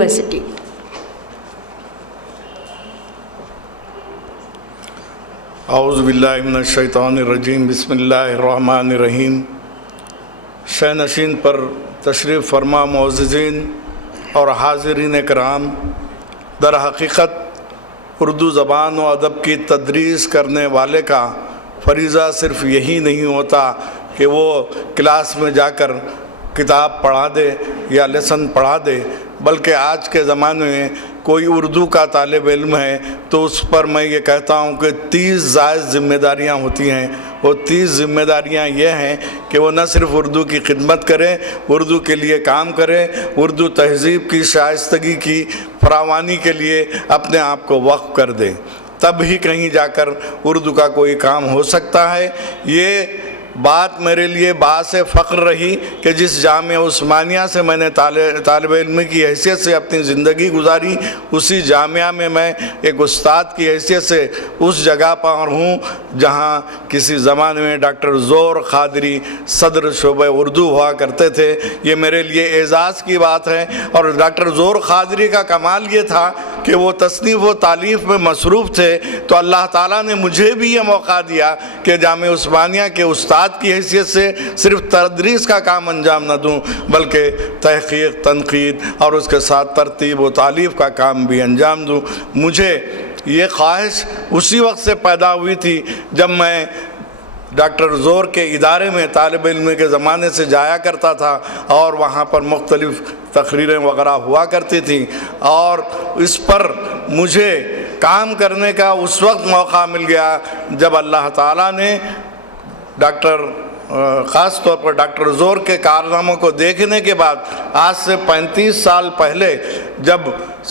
University. اعوذ باللہ من الشیطان الرجیم بسم اللہ الرحمن الرحیم۔ شہ نشین پر تشریف فرما معززین اور حاضرین کرام، در حقیقت اردو زبان و ادب کی تدریس کرنے والے کا فریضہ صرف یہی نہیں ہوتا کہ وہ کلاس میں جا کر کتاب پڑھا دے یا لیسن پڑھا دے، بلکہ آج کے زمانے میں کوئی اردو کا طالب علم ہے تو اس پر میں یہ کہتا ہوں کہ 30 زائد ذمہ داریاں ہوتی ہیں۔ وہ 30 ذمہ داریاں یہ ہیں کہ وہ نہ صرف اردو کی خدمت کرے، اردو کے لیے کام کرے، اردو تہذیب کی شائستگی کی فراوانی کے لیے اپنے آپ کو وقف کر دے، تب ہی کہیں جا کر اردو کا کوئی کام ہو سکتا ہے۔ یہ بات میرے لیے باعث فخر رہی کہ جس جامعہ عثمانیہ سے میں نے طالب علم کی حیثیت سے اپنی زندگی گزاری، اسی جامعہ میں میں ایک استاد کی حیثیت سے اس جگہ پر ہوں جہاں کسی زمانے میں ڈاکٹر زور قادری صدر شعبہ اردو ہوا کرتے تھے۔ یہ میرے لیے اعزاز کی بات ہے، اور ڈاکٹر زور قادری کا کمال یہ تھا کہ وہ تصنیف و تالیف میں مصروف تھے، تو اللہ تعالیٰ نے مجھے بھی یہ موقع دیا کہ جامعہ عثمانیہ کے استاد کی حیثیت سے صرف تدریس کا کام انجام نہ دوں، بلکہ تحقیق، تنقید اور اس کے ساتھ ترتیب و تالیف کا کام بھی انجام دوں۔ مجھے یہ خواہش اسی وقت سے پیدا ہوئی تھی جب میں ڈاکٹر زور کے ادارے میں طالب علم کے زمانے سے جایا کرتا تھا، اور وہاں پر مختلف تقریریں وغیرہ ہوا کرتی تھیں، اور اس پر مجھے کام کرنے کا اس وقت موقع مل گیا جب اللہ تعالیٰ نے خاص طور پر ڈاکٹر زور کے کارناموں کو دیکھنے کے بعد، آج سے 35 سال پہلے جب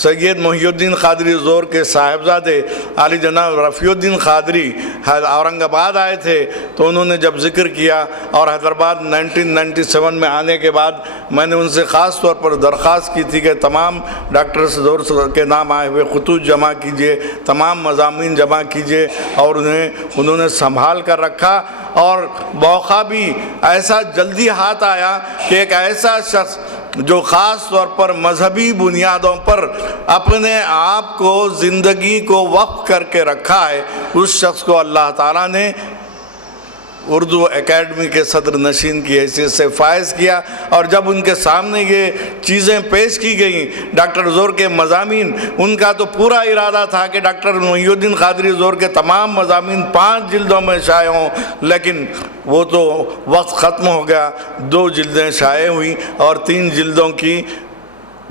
سید محی الدین قادری زور کے صاحبزادے علی جناب رفیع الدین قادری اورنگ آباد آئے تھے، تو انہوں نے جب ذکر کیا، اور حیدرآباد 1997 میں آنے کے بعد میں نے ان سے خاص طور پر درخواست کی تھی کہ تمام ڈاکٹر زور کے نام آئے ہوئے خطوط جمع کیجئے، تمام مضامین جمع کیجئے، اور انہوں نے سنبھال کر رکھا۔ اور موقع بھی ایسا جلدی ہاتھ آیا کہ ایک ایسا شخص جو خاص طور پر مذہبی بنیادوں پر اپنے آپ کو، زندگی کو وقف کر کے رکھا ہے، اس شخص کو اللہ تعالیٰ نے اردو اکیڈمی کے صدر نشین کی حیثیت سے فائز کیا۔ اور جب ان کے سامنے یہ چیزیں پیش کی گئیں، ڈاکٹر زور کے مضامین، ان کا تو پورا ارادہ تھا کہ ڈاکٹر محی الدین قادری زور کے تمام مضامین 5 جلدوں میں شائع ہوں، لیکن وہ تو وقت ختم ہو گیا، 2 جلدیں شائع ہوئیں، اور 3 جلدوں کی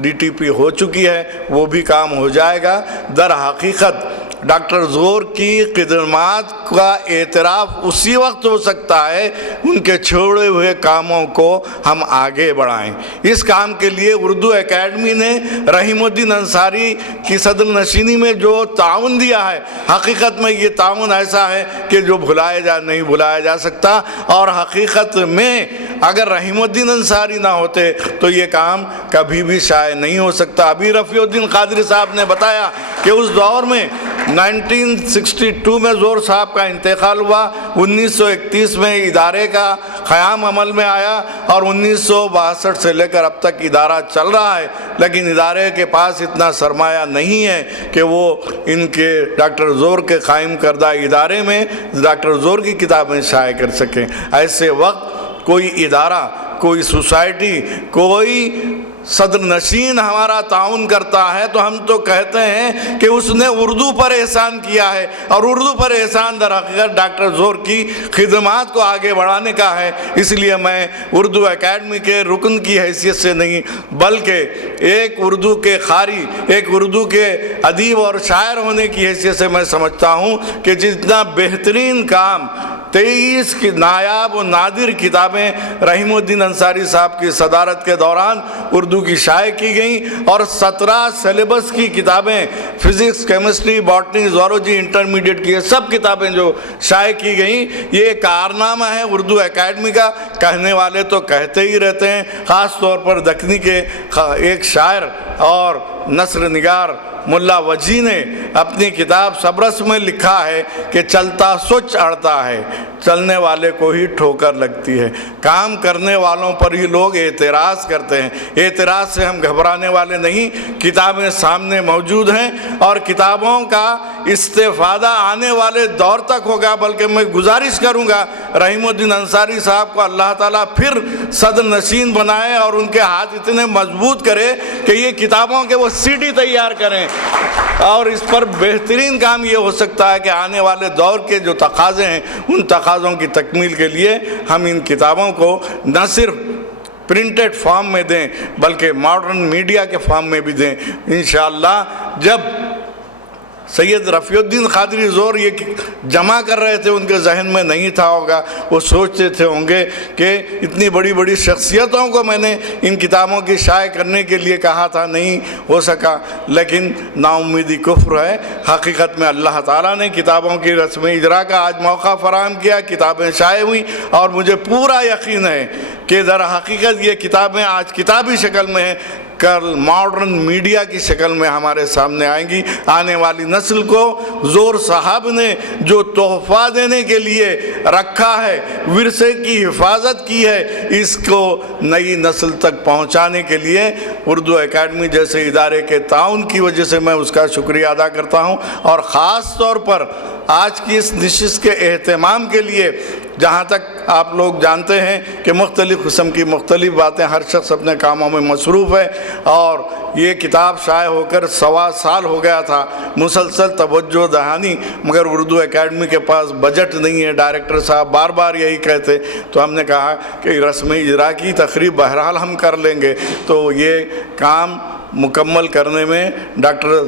DTP ہو چکی ہے، وہ بھی کام ہو جائے گا۔ در حقیقت ڈاکٹر زور کی خدمات کا اعتراف اسی وقت ہو سکتا ہے ان کے چھوڑے ہوئے کاموں کو ہم آگے بڑھائیں۔ اس کام کے لیے اردو اکیڈمی نے رحیم الدین انصاری کی صدر نشینی میں جو تعاون دیا ہے، حقیقت میں یہ تعاون ایسا ہے کہ جو نہیں بھلایا جا سکتا، اور حقیقت میں اگر رحیم الدین انصاری نہ ہوتے تو یہ کام کبھی بھی شائع نہیں ہو سکتا۔ ابھی رفیع الدین قادری صاحب نے بتایا کہ اس دور میں 1962 میں زور صاحب کا انتقال ہوا، 1931 میں ادارے کا قیام عمل میں آیا، اور 1962 سے لے کر اب تک ادارہ چل رہا ہے، لیکن ادارے کے پاس اتنا سرمایہ نہیں ہے کہ وہ ان کے ڈاکٹر زور کے قائم کردہ ادارے میں ڈاکٹر زور کی کتابیں شائع کر سکیں۔ ایسے وقت کوئی ادارہ، کوئی سوسائٹی، کوئی صدر نشین ہمارا تعاون کرتا ہے تو ہم تو کہتے ہیں کہ اس نے اردو پر احسان کیا ہے، اور اردو پر احسان در حقیقت ڈاکٹر زور کی خدمات کو آگے بڑھانے کا ہے۔ اس لیے میں اردو اکیڈمی کے رکن کی حیثیت سے نہیں، بلکہ ایک اردو کے قاری، ایک اردو کے ادیب اور شاعر ہونے کی حیثیت سے میں سمجھتا ہوں کہ جتنا بہترین کام 23 کی نایاب و نادر کتابیں رحیم الدین انصاری صاحب کی صدارت کے دوران اردو کی شائع کی گئیں، اور 17 سلیبس کی کتابیں، physics, chemistry, botany, zoology, intermediate کی سب کتابیں جو شائع کی گئیں، یہ کارنامہ ہے اردو اکیڈمی کا۔ کہنے والے تو کہتے ہی رہتے ہیں، خاص طور پر دکنی کے ایک شاعر اور نثر نگار ملا وجی نے اپنی کتاب سبرس میں لکھا ہے کہ چلتا سوچ اڑتا ہے، چلنے والے کو ہی ٹھوکر لگتی ہے۔ کام کرنے والوں پر ہی لوگ اعتراض کرتے ہیں، اعتراض سے ہم گھبرانے والے نہیں، کتابیں سامنے موجود ہیں اور کتابوں کا استفادہ آنے والے دور تک ہوگا۔ بلکہ میں گزارش کروں گا رحیم الدین انصاری صاحب کو اللہ تعالیٰ پھر صدر نشین بنائے اور ان کے ہاتھ اتنے مضبوط کرے کہ یہ کتابوں کے وہ سی ڈی تیار کریں، اور اس پر بہترین کام یہ ہو سکتا ہے کہ آنے والے دور کے جو تقاضے ہیں ان تقاضوں کی تکمیل کے لیے ہم ان کتابوں کو نہ صرف پرنٹڈ فارم میں دیں بلکہ ماڈرن میڈیا کے فارم میں بھی دیں انشاءاللہ۔ جب سید رفیع الدین قادری زور یہ جمع کر رہے تھے ان کے ذہن میں نہیں تھا ہوگا، وہ سوچتے تھے ہوں گے کہ اتنی بڑی بڑی شخصیتوں کو میں نے ان کتابوں کی شائع کرنے کے لیے کہا تھا، نہیں ہو سکا۔ لیکن نا امیدی کفر ہے، حقیقت میں اللہ تعالیٰ نے کتابوں کی رسم اجرا کا آج موقع فراہم کیا، کتابیں شائع ہوئیں، اور مجھے پورا یقین ہے کہ در حقیقت یہ کتابیں آج کتابی شکل میں ہیں، کل ماڈرن میڈیا کی شکل میں ہمارے سامنے آئیں گی۔ آنے والی نسل کو زور صاحب نے جو تحفہ دینے کے لیے رکھا ہے، ورثے کی حفاظت کی ہے، اس کو نئی نسل تک پہنچانے کے لیے اردو اکیڈمی جیسے ادارے کے تعاون کی وجہ سے میں اس کا شکریہ ادا کرتا ہوں، اور خاص طور پر آج کی اس نشست کے اہتمام کے لیے، جہاں تک آپ لوگ جانتے ہیں کہ مختلف قسم کی مختلف باتیں، ہر شخص اپنے کاموں میں مصروف ہے، اور یہ کتاب شائع ہو کر 1.25 سال ہو گیا تھا، مسلسل توجہ دہانی، مگر اردو اکیڈمی کے پاس بجٹ نہیں ہے، ڈائریکٹر صاحب بار بار یہی کہتے، تو ہم نے کہا کہ رسم اجرا کی تقریب بہرحال ہم کر لیں گے۔ تو یہ کام مکمل کرنے میں ڈاکٹر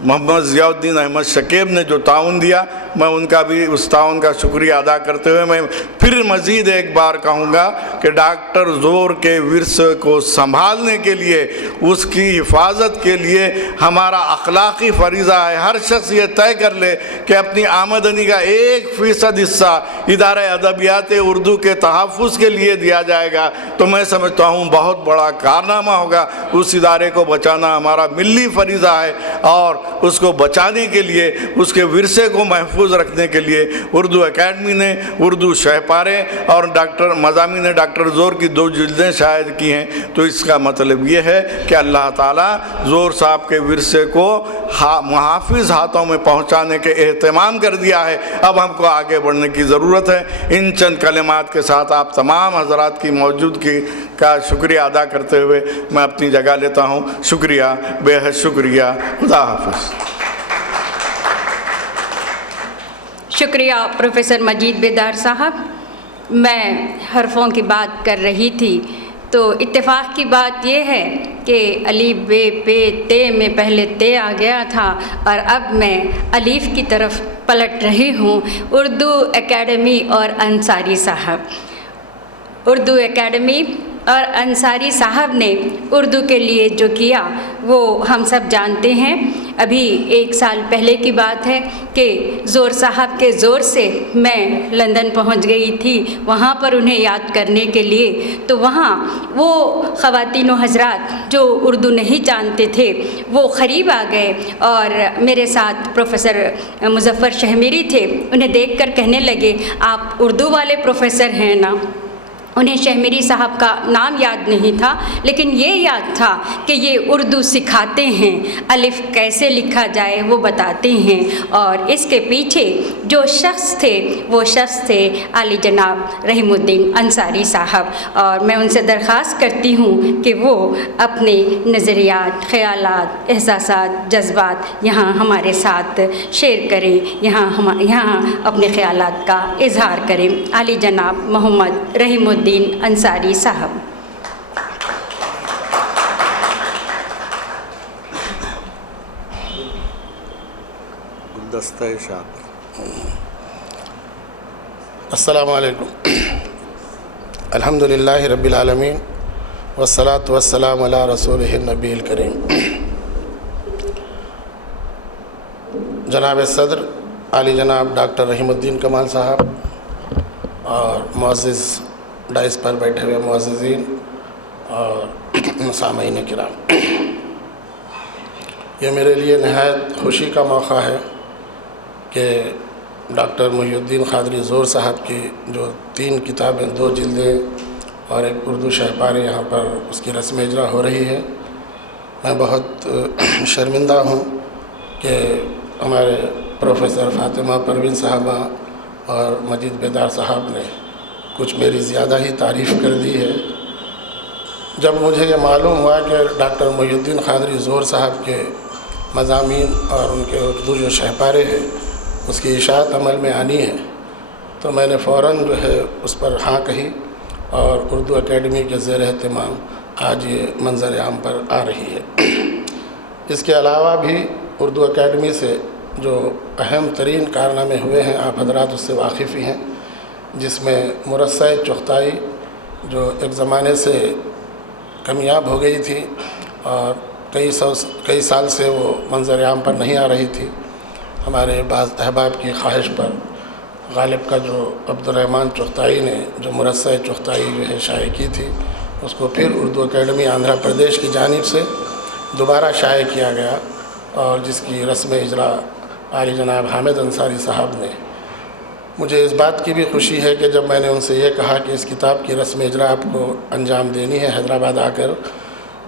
محمد ضیاء الدین احمد شکیب نے جو تعاون دیا، میں ان کا بھی اس تعاون کا شکریہ ادا کرتے ہوئے میں پھر مزید ایک بار کہوں گا کہ ڈاکٹر زور کے ورثے کو سنبھالنے کے لیے، اس کی حفاظت کے لیے ہمارا اخلاقی فریضہ ہے۔ ہر شخص یہ طے کر لے کہ اپنی آمدنی کا 1% حصہ ادارہ ادبیات اردو کے تحفظ کے لیے دیا جائے گا، تو میں سمجھتا ہوں بہت بڑا کارنامہ ہوگا۔ اس ادارے کو بچانا ہمارا ملی فریضہ ہے، اور اس کو بچانے کے لیے، اس کے ورثے کو محفوظ رکھنے کے لیے اردو اکیڈمی نے اردو شہ پارے اور مضامین ڈاکٹر زور کی 2 جلدیں شائع کی ہیں۔ تو اس کا مطلب یہ ہے کہ اللہ تعالیٰ زور صاحب کے ورثے کو محافظ ہاتھوں میں پہنچانے کے اہتمام کر دیا ہے۔ اب ہم کو آگے بڑھنے کی ضرورت ہے۔ ان چند کلمات کے ساتھ آپ تمام حضرات کی موجودگی کا شکریہ ادا کرتے ہوئے میں اپنی جگہ لیتا ہوں۔ شکریہ، بے حد شکریہ۔ خدا حافظ۔ شکریہ پروفیسر مجید بیدار صاحب۔ میں حرفوں کی بات کر رہی تھی تو اتفاق کی بات یہ ہے کہ الف بے پے تے میں پہلے تے آ گیا تھا، اور اب میں الف کی طرف پلٹ رہی ہوں۔ اردو اکیڈمی اور انصاری صاحب، اردو اکیڈمی اور انصاری صاحب نے اردو کے لیے جو کیا وہ ہم سب جانتے ہیں۔ ابھی 1 سال پہلے کی بات ہے کہ زور صاحب کے زور سے میں لندن پہنچ گئی تھی وہاں پر انہیں یاد کرنے کے لیے۔ تو وہاں وہ خواتین و حضرات جو اردو نہیں جانتے تھے وہ قریب آ گئے، اور میرے ساتھ پروفیسر مظفر شہمیری تھے، انہیں دیکھ کر کہنے لگے آپ اردو والے پروفیسر ہیں نا؟ انہیں شہمیری صاحب کا نام یاد نہیں تھا، لیکن یہ یاد تھا کہ یہ اردو سکھاتے ہیں، الف کیسے لکھا جائے وہ بتاتے ہیں، اور اس کے پیچھے جو شخص تھے وہ شخص تھے عالی جناب رحیم الدین انصاری صاحب۔ اور میں ان سے درخواست کرتی ہوں کہ وہ اپنے نظریات، خیالات، احساسات، جذبات یہاں ہمارے ساتھ شیئر کریں، یہاں اپنے خیالات کا اظہار کریں۔ عالی جناب محمد رحیم الدین انصاری صاحب۔ گلدستہ شاد۔ السلام علیکم۔ الحمدللہ رب العالمین والصلاة والسلام علی رسولہ النبی الکریم۔ جناب صدر عالی جناب ڈاکٹر رحیم الدین کمال صاحب اور معزز ڈائس پر بیٹھے ہوئے معززین اور سامعین کرام، یہ میرے لیے نہایت خوشی کا موقع ہے کہ ڈاکٹر محی الدین قادری زور صاحب کی جو 3 کتابیں 2 جلدیں اور ایک اردو شہ پارے یہاں پر اس کی رسم اجرا ہو رہی ہے۔ میں بہت شرمندہ ہوں کہ ہمارے پروفیسر فاطمہ پروین صاحبہ اور مجید بیدار صاحب نے کچھ میری زیادہ ہی تعریف کر دی ہے۔ جب مجھے یہ معلوم ہوا کہ ڈاکٹر محی الدین قادری زور صاحب کے مضامین اور ان کے اردو جو شہ پارے ہیں اس کی اشاعت عمل میں آنی ہے، تو میں نے فوراً جو ہے اس پر ہاں کہی، اور اردو اکیڈمی کے زیر اہتمام آج یہ منظر عام پر آ رہی ہے۔ اس کے علاوہ بھی اردو اکیڈمی سے جو اہم ترین کارنامے ہوئے ہیں آپ حضرات اس سے واقف ہی ہیں، جس میں مرصع چغتائی جو ایک زمانے سے کمیاب ہو گئی تھی اور کئی سال سے وہ منظر عام پر نہیں آ رہی تھی، ہمارے بعض احباب کی خواہش پر غالب کا جو عبدالرحمن چغتائی نے جو مرصع چغتائی جو ہے شائع کی تھی، اس کو پھر اردو اکیڈمی آندھرا پردیش کی جانب سے دوبارہ شائع کیا گیا، اور جس کی رسم اجرا عالی جناب حامد انصاری صاحب نے۔ مجھے اس بات کی بھی خوشی ہے کہ جب میں نے ان سے یہ کہا کہ اس کتاب کی رسم اجرا آپ کو انجام دینی ہے حیدرآباد آ کر،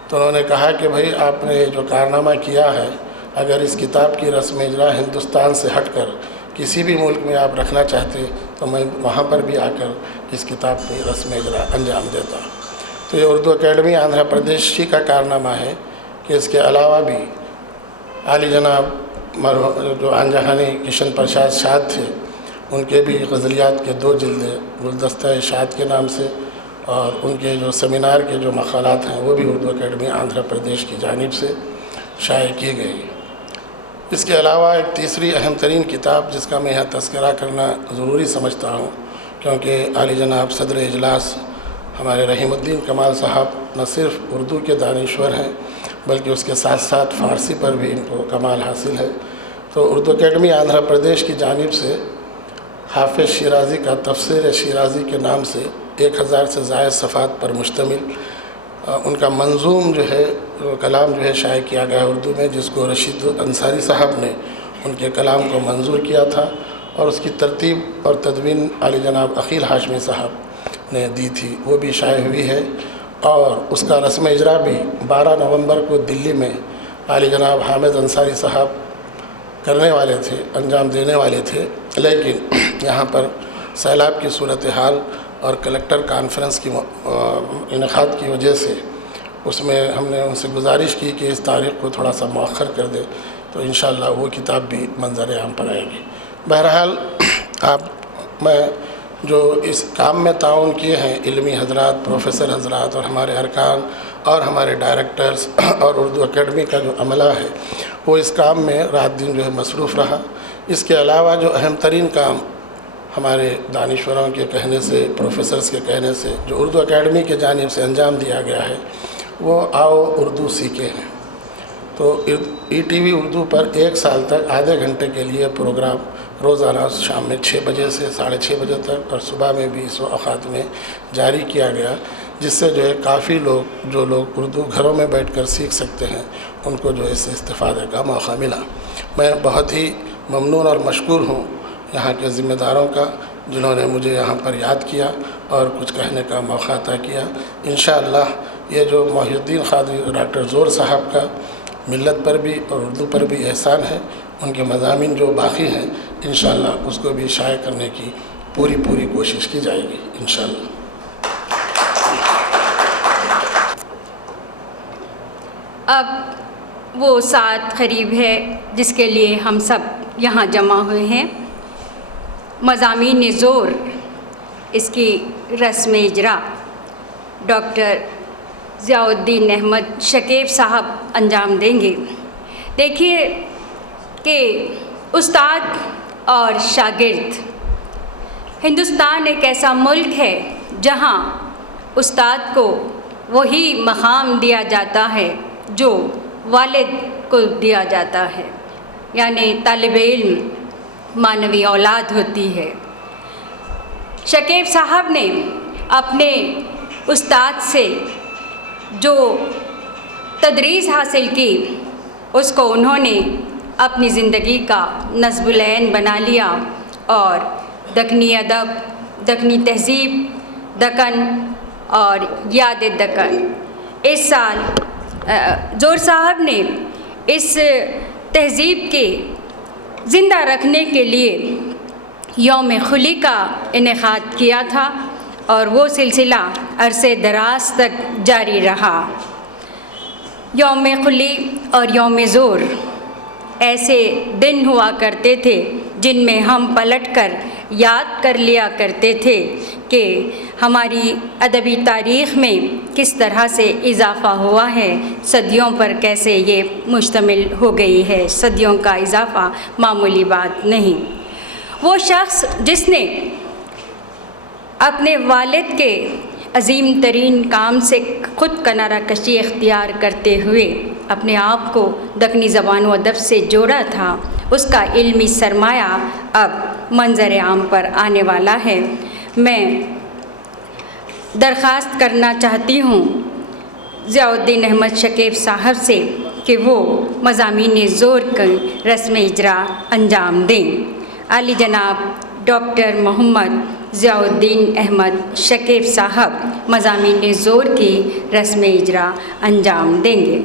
تو انہوں نے کہا کہ بھائی آپ نے جو کارنامہ کیا ہے، اگر اس کتاب کی رسم اجرا ہندوستان سے ہٹ کر کسی بھی ملک میں آپ رکھنا چاہتے تو میں وہاں پر بھی آ کر اس کتاب کی رسم اجرا انجام دیتا۔ تو یہ اردو اکیڈمی آندھرا پردیش ہی کا کارنامہ ہے کہ اس کے علاوہ بھی عالی جناب جو آن جہانی کشن پرساد شاد تھے، ان کے بھی غزلیات کے 2 جلدیں گلدستہ اشاعت کے نام سے، اور ان کے جو سیمینار کے جو مقالات ہیں وہ بھی اردو اکیڈمی آندھرا پردیش کی جانب سے شائع کی گئی۔ اس کے علاوہ ایک تیسری اہم ترین کتاب جس کا میں یہاں تذکرہ کرنا ضروری سمجھتا ہوں، کیونکہ عالی جناب صدر اجلاس ہمارے رحیم الدین کمال صاحب نہ صرف اردو کے دانشور ہیں بلکہ اس کے ساتھ ساتھ فارسی پر بھی ان کو کمال حاصل ہے۔ تو اردو اکیڈمی آندھرا پردیش کی جانب سے حافظ شیرازی کا تفسیر شیرازی کے نام سے 1000 سے زائد صفحات پر مشتمل ان کا منظوم جو ہے کلام جو ہے شائع کیا گیا ہے اردو میں، جس کو رشید انصاری صاحب نے ان کے کلام کو منظور کیا تھا، اور اس کی ترتیب اور تدوین علی جناب عقیل ہاشمی صاحب نے دی تھی، وہ بھی شائع ہوئی ہے۔ اور اس کا رسم اجرا بھی 12 نومبر کو دلی میں علی جناب حامد انصاری صاحب کرنے والے تھے، انجام دینے والے تھے، لیکن یہاں پر سیلاب کی صورتحال اور کلیکٹر کانفرنس کی انعقاد کی وجہ سے اس میں ہم نے ان سے گزارش کی کہ اس تاریخ کو تھوڑا سا مؤخر کر دے، تو انشاءاللہ وہ کتاب بھی منظر عام پر آئے گی۔ بہرحال میں جو اس کام میں تعاون کیے ہیں علمی حضرات، پروفیسر حضرات اور ہمارے ارکان اور ہمارے ڈائریکٹرز اور اردو اکیڈمی کا جو عملہ ہے، وہ اس کام میں رات دن جو ہے مصروف رہا۔ اس کے علاوہ جو اہم ترین کام ہمارے دانشوروں کے کہنے سے، پروفیسرز کے کہنے سے جو اردو اکیڈمی کے جانب سے انجام دیا گیا ہے، وہ آؤ اردو سیکھیں ہیں۔ تو ای ٹی وی اردو پر 1 سال تک آدھے گھنٹے کے لیے پروگرام روزانہ شام میں 6 بجے سے 6:30 بجے تک اور صبح میں بھی اس اوقات میں جاری کیا گیا، جس سے جو ہے کافی لوگ جو لوگ اردو گھروں میں بیٹھ کر سیکھ سکتے ہیں ان کو جو ہے اس سے استفادے کا موقع ملا۔ میں بہت ہی ممنون اور مشکور ہوں یہاں کے ذمہ داروں کا، جنہوں نے مجھے یہاں پر یاد کیا اور کچھ کہنے کا موقع عطا کیا۔ انشاءاللہ یہ جو محی الدین قادری ڈاکٹر زور صاحب کا ملت پر بھی اور اردو پر بھی احسان ہے، ان کے مضامین جو باقی ہیں انشاءاللہ اس کو بھی شائع کرنے کی پوری کوشش کی جائے گی انشاءاللہ۔ اب وہ ساعت قریب ہے جس کے لیے ہم سب یہاں جمع ہوئے ہیں۔ مضامین زور، اس کی رسم اجرا ڈاکٹر ضیاء الدین احمد شکیب صاحب انجام دیں گے۔ دیکھیے کہ استاد اور شاگرد، ہندوستان ایک ایسا ملک ہے جہاں استاد کو وہی مقام دیا جاتا ہے جو والد کو دیا جاتا ہے، یعنی طالب علم معنوی اولاد ہوتی ہے۔ شکیب صاحب نے اپنے استاد سے جو تدریس حاصل کی اس کو انہوں نے اپنی زندگی کا نصب العین بنا لیا اور دکنی ادب، دکنی تہذیب، دکن اور یاد دکن، اس سال زور صاحب نے اس تہذیب کے زندہ رکھنے کے لیے یوم خلی کا انعقاد کیا تھا اور وہ سلسلہ عرصے دراز تک جاری رہا۔ یوم خلی اور یوم زور ایسے دن ہوا کرتے تھے جن میں ہم پلٹ کر یاد کر لیا کرتے تھے کہ ہماری ادبی تاریخ میں کس طرح سے اضافہ ہوا ہے، صدیوں پر کیسے یہ مشتمل ہو گئی ہے۔ صدیوں کا اضافہ معمولی بات نہیں۔ وہ شخص جس نے اپنے والد کے عظیم ترین کام سے خود کنارہ کشی اختیار کرتے ہوئے اپنے آپ کو دکنی زبان و ادب سے جوڑا تھا، اس کا علمی سرمایہ اب منظر عام پر آنے والا ہے۔ میں درخواست کرنا چاہتی ہوں ضیاء الدین احمد شکیب صاحب سے کہ وہ مضامین زور کی رسم اجرا انجام دیں۔ عالی جناب ڈاکٹر محمد ضیاء الدین احمد شکیب صاحب مضامین زور کی رسم اجرا انجام دیں گے۔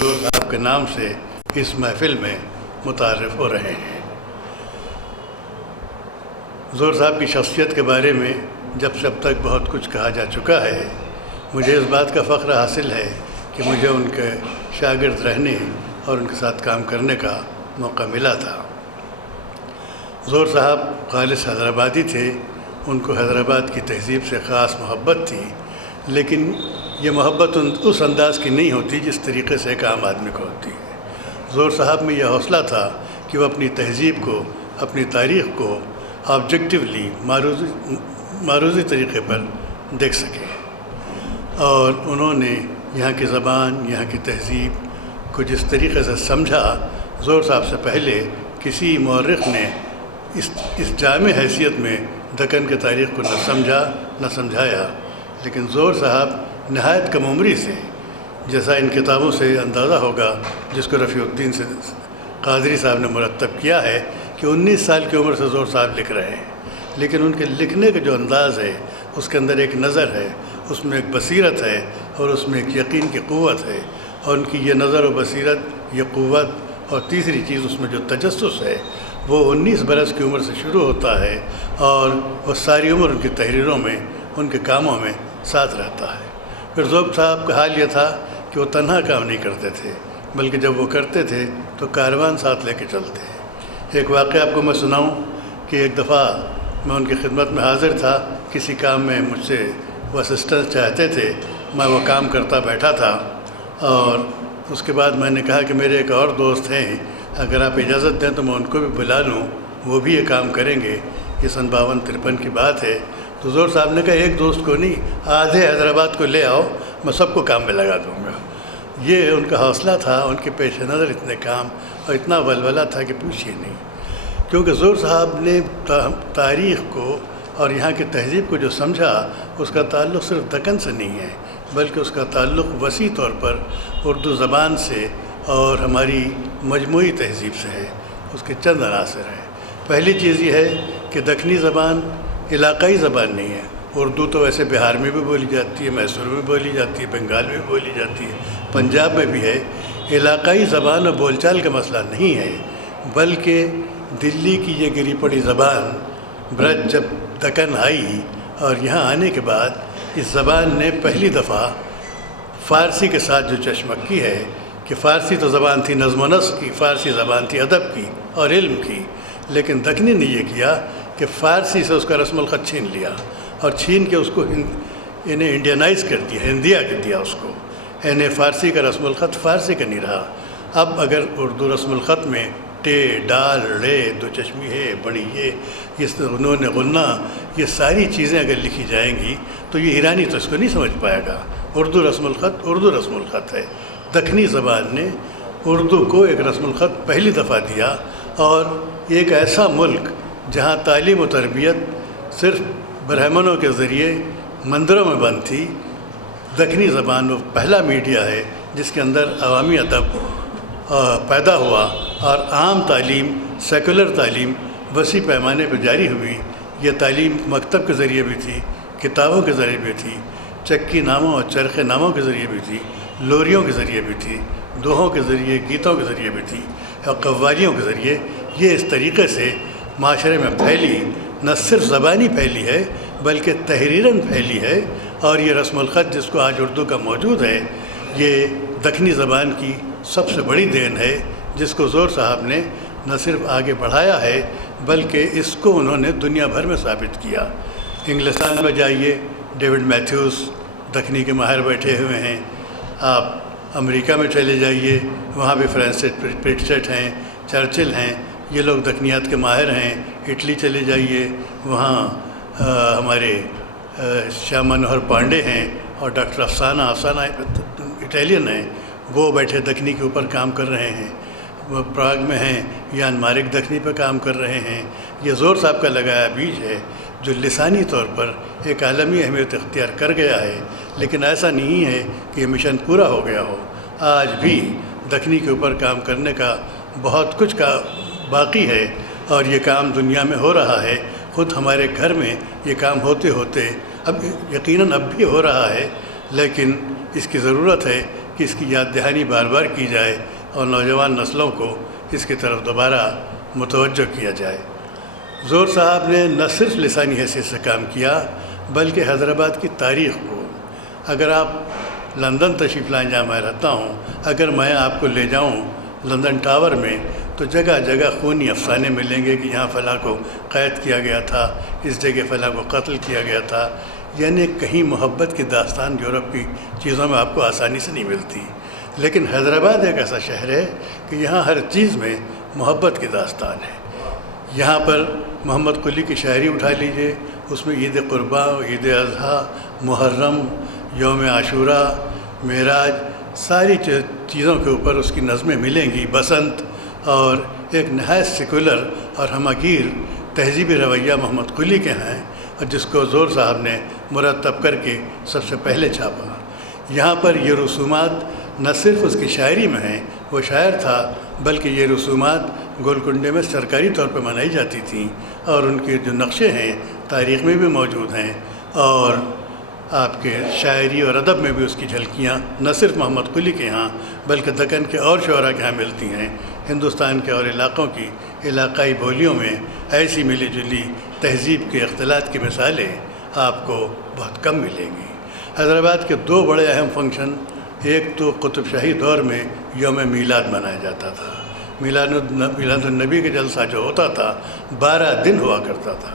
زور صاحب کے نام سے اس محفل میں متعارف ہو رہے ہیں۔ زور صاحب کی شخصیت کے بارے میں جب تک بہت کچھ کہا جا چکا ہے، مجھے اس بات کا فخر حاصل ہے کہ مجھے ان کے شاگرد رہنے اور ان کے ساتھ کام کرنے کا موقع ملا تھا۔ زور صاحب خالص حیدرآبادی تھے، ان کو حیدرآباد کی تہذیب سے خاص محبت تھی، لیکن یہ محبت اس انداز کی نہیں ہوتی جس طریقے سے ایک عام آدمی کو ہوتی ہے۔ زور صاحب میں یہ حوصلہ تھا کہ وہ اپنی تہذیب کو، اپنی تاریخ کو آبجیکٹیولی معروضی طریقے پر دیکھ سکے، اور انہوں نے یہاں کی زبان، یہاں کی تہذیب کو جس طریقے سے سمجھا، زور صاحب سے پہلے کسی مورخ نے اس جامع حیثیت میں دکن کی تاریخ کو نہ سمجھا نہ سمجھایا، لیکن زور صاحب نہایت کم عمری سے، جیسا ان کتابوں سے اندازہ ہوگا جس کو رفیع الدین سے قادری صاحب نے مرتب کیا ہے، کہ 19 سال کی عمر سے زور صاحب لکھ رہے ہیں، لیکن ان کے لکھنے کا جو انداز ہے اس کے اندر ایک نظر ہے، اس میں ایک بصیرت ہے اور اس میں ایک یقین کی قوت ہے، اور ان کی یہ نظر و بصیرت، یہ قوت، اور تیسری چیز اس میں جو تجسس ہے وہ 19 برس کی عمر سے شروع ہوتا ہے اور وہ ساری عمر ان کی تحریروں میں، ان کے کاموں میں ساتھ رہتا ہے۔ پھر زور صاحب کا حال یہ تھا کہ وہ تنہا کام نہیں کرتے تھے، بلکہ جب وہ کرتے تھے تو کاروان ساتھ لے کے چلتے ہیں۔ ایک واقعہ آپ کو میں سناؤں کہ ایک دفعہ میں ان کی خدمت میں حاضر تھا، کسی کام میں مجھ سے وہ اسسٹنس چاہتے تھے، میں وہ کام کرتا بیٹھا تھا، اور اس کے بعد میں نے کہا کہ میرے ایک اور دوست ہیں، اگر آپ اجازت دیں تو میں ان کو بھی بلا لوں، وہ بھی یہ کام کریں گے۔ یہ 52-53 کی بات ہے۔ تو زور صاحب نے کہا ایک دوست کو نہیں، آدھے حیدرآباد کو لے آؤ، میں سب کو کام میں لگا دوں گا۔ یہ ان کا حوصلہ تھا، ان کے پیش نظر اتنے کام اور اتنا ولولہ تھا کہ پوچھیے نہیں، کیونکہ زور صاحب نے تاریخ کو اور یہاں کی تہذیب کو جو سمجھا، اس کا تعلق صرف دکن سے نہیں ہے، بلکہ اس کا تعلق وسیع طور پر اردو زبان سے اور ہماری مجموعی تہذیب سے ہے۔ اس کے چند عناصر ہیں۔ پہلی چیز یہ ہے کہ دکنی زبان علاقائی زبان نہیں ہے۔ اردو تو ویسے بہار میں بھی بولی جاتی ہے، میسور میں بولی جاتی ہے، بنگال میں بھی بولی جاتی ہے، پنجاب میں بھی ہے۔ علاقائی زبان اور بول چال کا مسئلہ نہیں ہے، بلکہ دلی کی یہ گری پڑی زبان برج جب دکن آئی اور یہاں آنے کے بعد اس زبان نے پہلی دفعہ فارسی کے ساتھ جو چشمکی ہے، کہ فارسی تو زبان تھی نظم و نسق کی، فارسی زبان تھی ادب کی اور علم کی، لیکن دکنی نے یہ کیا کہ فارسی سے اس کا رسم الخط چھین لیا، اور چھین کے اس کو انہیں انڈینائز کر دیا، ہندیا کر دیا اس کو، یعنی فارسی کا رسم الخط فارسی کا نہیں رہا۔ اب اگر اردو رسم الخط میں ٹے، ڈال، ڑے، دو چشمی ہے، بڑی یہ انہوں نے غنہ، یہ ساری چیزیں اگر لکھی جائیں گی تو یہ ایرانی تو اس کو نہیں سمجھ پائے گا. اردو رسم الخط ہے. دکنی زبان نے اردو کو ایک رسم الخط پہلی دفعہ دیا، اور ایک ایسا ملک جہاں تعلیم و تربیت صرف برہمنوں کے ذریعے مندروں میں بند تھی، دکنی زبان وہ پہلا میڈیا ہے جس کے اندر عوامی ادب پیدا ہوا، اور عام تعلیم، سیکولر تعلیم وسیع پیمانے پہ جاری ہوئی. یہ تعلیم مکتب کے ذریعے بھی تھی، کتابوں کے ذریعے بھی تھی، چکی ناموں اور چرخے ناموں کے ذریعے بھی تھی، لوریوں کے ذریعے بھی تھی، دوہوں کے ذریعے، گیتوں کے ذریعے بھی تھی، اور قوالیوں کے ذریعے. یہ اس طریقے سے معاشرے میں پھیلی، نہ صرف زبانی پھیلی ہے بلکہ تحریراً پھیلی ہے. اور یہ رسم الخط جس کو آج اردو کا موجود ہے، یہ دکنی زبان کی سب سے بڑی دین ہے، جس کو زور صاحب نے نہ صرف آگے بڑھایا ہے بلکہ اس کو انہوں نے دنیا بھر میں ثابت کیا. انگلستان میں جائیے، ڈیوڈ میتھیوز دکنی کے ماہر بیٹھے ہوئے ہیں. آپ امریکہ میں چلے جائیے، وہاں بھی فرانسس پریٹسٹ ہیں، چرچل ہیں، یہ لوگ دکنیات کے ماہر ہیں. اٹلی چلے جائیے، وہاں ہمارے شیام منوہر پانڈے ہیں، اور ڈاکٹر افسانہ اٹیلین ہیں، وہ بیٹھے دکنی کے اوپر کام کر رہے ہیں. وہ پراگ میں ہیں، یان مارک دکنی پہ کام کر رہے ہیں. یہ زور صاحب کا لگایا بیج ہے جو لسانی طور پر ایک عالمی اہمیت اختیار کر گیا ہے، لیکن ایسا نہیں ہے کہ یہ مشن پورا ہو گیا ہو. آج بھی دکنی کے اوپر کام کرنے کا بہت کچھ کا باقی ہے، اور یہ کام دنیا میں ہو رہا ہے. خود ہمارے گھر میں یہ کام ہوتے ہوتے اب یقیناً اب بھی ہو رہا ہے، لیکن اس کی ضرورت ہے کہ اس کی یاد دہانی بار بار کی جائے اور نوجوان نسلوں کو اس کی طرف دوبارہ متوجہ کیا جائے. زور صاحب نے نہ صرف لسانی حیثیت سے کام کیا بلکہ حیدرآباد کی تاریخ کو، اگر آپ لندن تشریف لائیں جہاں میں رہتا ہوں، اگر میں آپ کو لے جاؤں لندن ٹاور میں، تو جگہ جگہ خونی افسانے ملیں گے کہ یہاں فلاں کو قید کیا گیا تھا، اس جگہ فلاں کو قتل کیا گیا تھا. یعنی کہیں محبت کی داستان یورپ کی چیزوں میں آپ کو آسانی سے نہیں ملتی. لیکن حیدرآباد ایک ایسا شہر ہے کہ یہاں ہر چیز میں محبت کی داستان ہے. یہاں پر محمد قلی کی شاعری اٹھا لیجئے، اس میں عید قرباں، عید اضحیٰ، محرم، یوم عاشوراء، معراج، ساری چیزوں کے اوپر اس کی نظمیں ملیں گی. بسنت، اور ایک نہایت سیکولر اور ہمگیر تہذیبی رویہ محمد قلی کے ہیں، اور جس کو زور صاحب نے مرتب کر کے سب سے پہلے چھاپا. یہاں پر یہ رسومات نہ صرف اس کی شاعری میں ہیں، وہ شاعر تھا، بلکہ یہ رسومات گولکنڈے میں سرکاری طور پہ منائی جاتی تھیں، اور ان کے جو نقشے ہیں تاریخ میں بھی موجود ہیں، اور آپ کے شاعری اور ادب میں بھی اس کی جھلکیاں نہ صرف محمد قلی کے ہاں بلکہ دکن کے اور شعراء کے ہاں ملتی ہیں. ہندوستان کے اور علاقوں کی علاقائی بولیوں میں ایسی ملی جلی تہذیب کے اختلاط کی مثالیں آپ کو بہت کم ملیں گی. حیدرآباد کے دو بڑے اہم فنکشن، ایک تو قطب شاہی دور میں یوم میلاد منایا جاتا تھا. میلاد النبی کا جلسہ جو ہوتا تھا 12 دن ہوا کرتا تھا،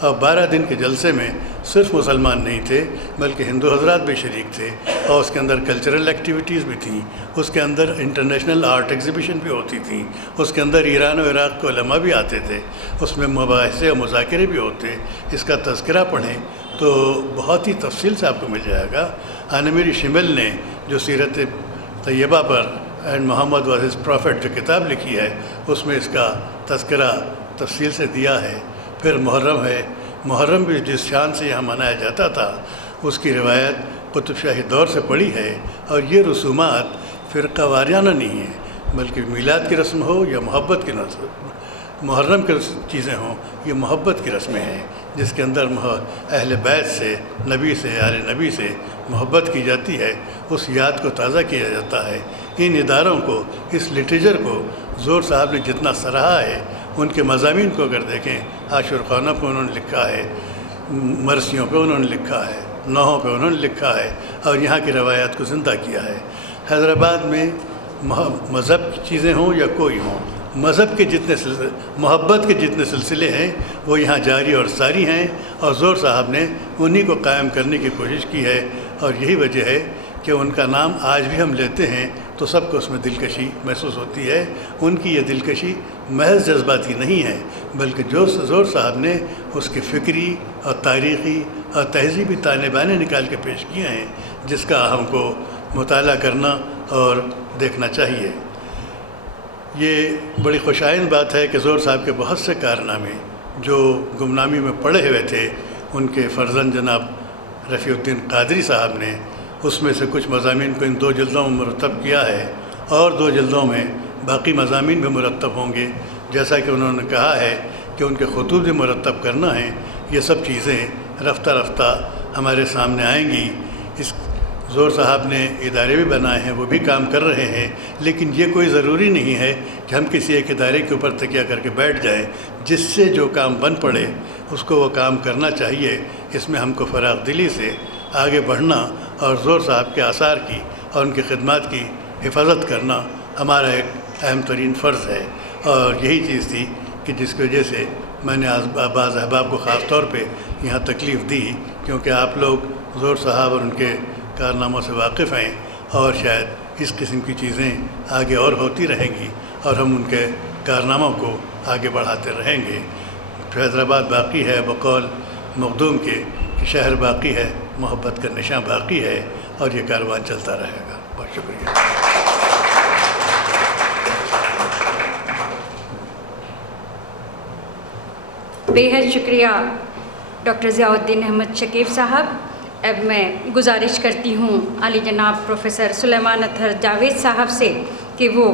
اور 12 دن کے جلسے میں صرف مسلمان نہیں تھے بلکہ ہندو حضرات بھی شریک تھے، اور اس کے اندر کلچرل ایکٹیویٹیز بھی تھیں، اس کے اندر انٹرنیشنل آرٹ ایگزیبیشن بھی ہوتی تھیں، اس کے اندر ایران و عراق کے علماء بھی آتے تھے، اس میں مباحثے اور مذاکرے بھی ہوتے. اس کا تذکرہ پڑھیں تو بہت ہی تفصیل سے آپ کو مل جائے گا. آنمیر شمل نے جو سیرت طیبہ پر and Muhammad was his prophet جو کتاب لکھی ہے، اس میں اس کا تذکرہ تفصیل سے دیا ہے. پھر محرم ہے، محرم بھی جس شان سے یہاں منایا جاتا تھا اس کی روایت قطب شاہی دور سے پڑی ہے، اور یہ رسومات فرقہ وارانہ نہیں ہیں بلکہ میلاد کی رسم ہو یا محبت کی رسم، محرم کی چیزیں ہوں، یہ محبت کی رسمیں ہیں جس کے اندر اہل بیت سے، نبی سے، آل نبی سے محبت کی جاتی ہے، اس یاد کو تازہ کیا جاتا ہے. ان اداروں کو، اس لٹریچر کو زور صاحب نے جتنا سراہا ہے، ان کے مضامین کو اگر دیکھیں، عاشور خانوں پہ انہوں نے لکھا ہے، مرثیوں پہ انہوں نے لکھا ہے، نوحوں پہ انہوں نے لکھا ہے، اور یہاں کی روایات کو زندہ کیا ہے. حیدرآباد میں مذہب کی چیزیں ہوں یا کوئی ہوں، مذہب کے جتنے محبت کے جتنے سلسلے ہیں وہ یہاں جاری اور ساری ہیں، اور زور صاحب نے انہی کو قائم کرنے کی کوشش کی ہے. اور یہی وجہ ہے کہ ان کا نام آج بھی ہم لیتے ہیں تو سب کو اس میں دلکشی محسوس ہوتی ہے. ان کی یہ دلکشی محض جذباتی نہیں ہے بلکہ جو زور صاحب نے اس کی فکری اور تاریخی اور تہذیبی تانے بانے نکال کے پیش کیے ہیں، جس کا ہم کو مطالعہ کرنا اور دیکھنا چاہیے۔ یہ بڑی خوشائن بات ہے کہ زور صاحب کے بہت سے کارنامے جو گمنامی میں پڑے ہوئے تھے، ان کے فرزند جناب رفیع الدین قادری صاحب نے اس میں سے کچھ مضامین کو ان 2 جلدوں میں مرتب کیا ہے، اور 2 جلدوں میں باقی مضامین بھی مرتب ہوں گے۔ جیسا کہ انہوں نے کہا ہے کہ ان کے خطوط بھی مرتب کرنا ہے، یہ سب چیزیں رفتہ رفتہ ہمارے سامنے آئیں گی۔ اس زور صاحب نے ادارے بھی بنائے ہیں، وہ بھی کام کر رہے ہیں، لیکن یہ کوئی ضروری نہیں ہے کہ ہم کسی ایک ادارے کے اوپر تکیہ کر کے بیٹھ جائیں۔ جس سے جو کام بن پڑے اس کو وہ کام کرنا چاہیے۔ اس میں ہم کو فراغ دلی سے آگے بڑھنا اور زور صاحب کے آثار کی اور ان کی خدمات کی حفاظت کرنا ہمارا ایک اہم ترین فرض ہے، اور یہی چیز تھی کہ جس کی وجہ سے میں نے بعض احباب کو خاص طور پہ یہاں تکلیف دی، کیونکہ آپ لوگ زور صاحب اور ان کے کارناموں سے واقف ہیں، اور شاید اس قسم کی چیزیں آگے اور ہوتی رہیں گی، اور ہم ان کے کارناموں کو آگے بڑھاتے رہیں گے۔ حیدرآباد باقی ہے، بقول مخدوم کے کہ شہر باقی ہے، محبت کا نشاں باقی ہے، اور یہ کاروان چلتا رہے گا۔ بہت شکریہ۔ بے حد شکریہ ڈاکٹر ضیاء الدین احمد شکیب صاحب۔ اب میں گزارش کرتی ہوں عالی جناب پروفیسر سلیمان اطہر جاوید صاحب سے کہ وہ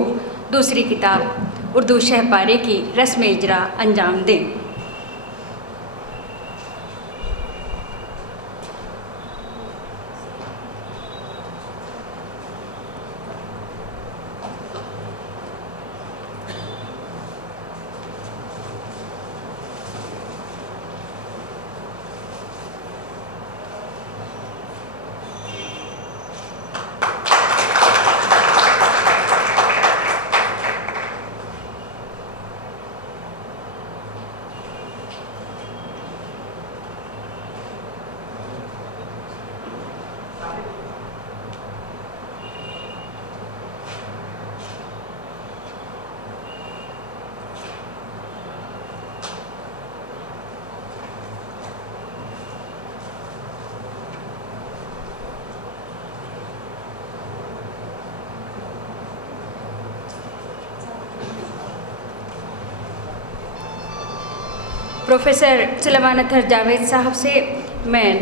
دوسری کتاب اردو شہ پارے کی رسم اجرا انجام دیں۔ پروفیسر سلیمان اطہر جاوید صاحب سے میں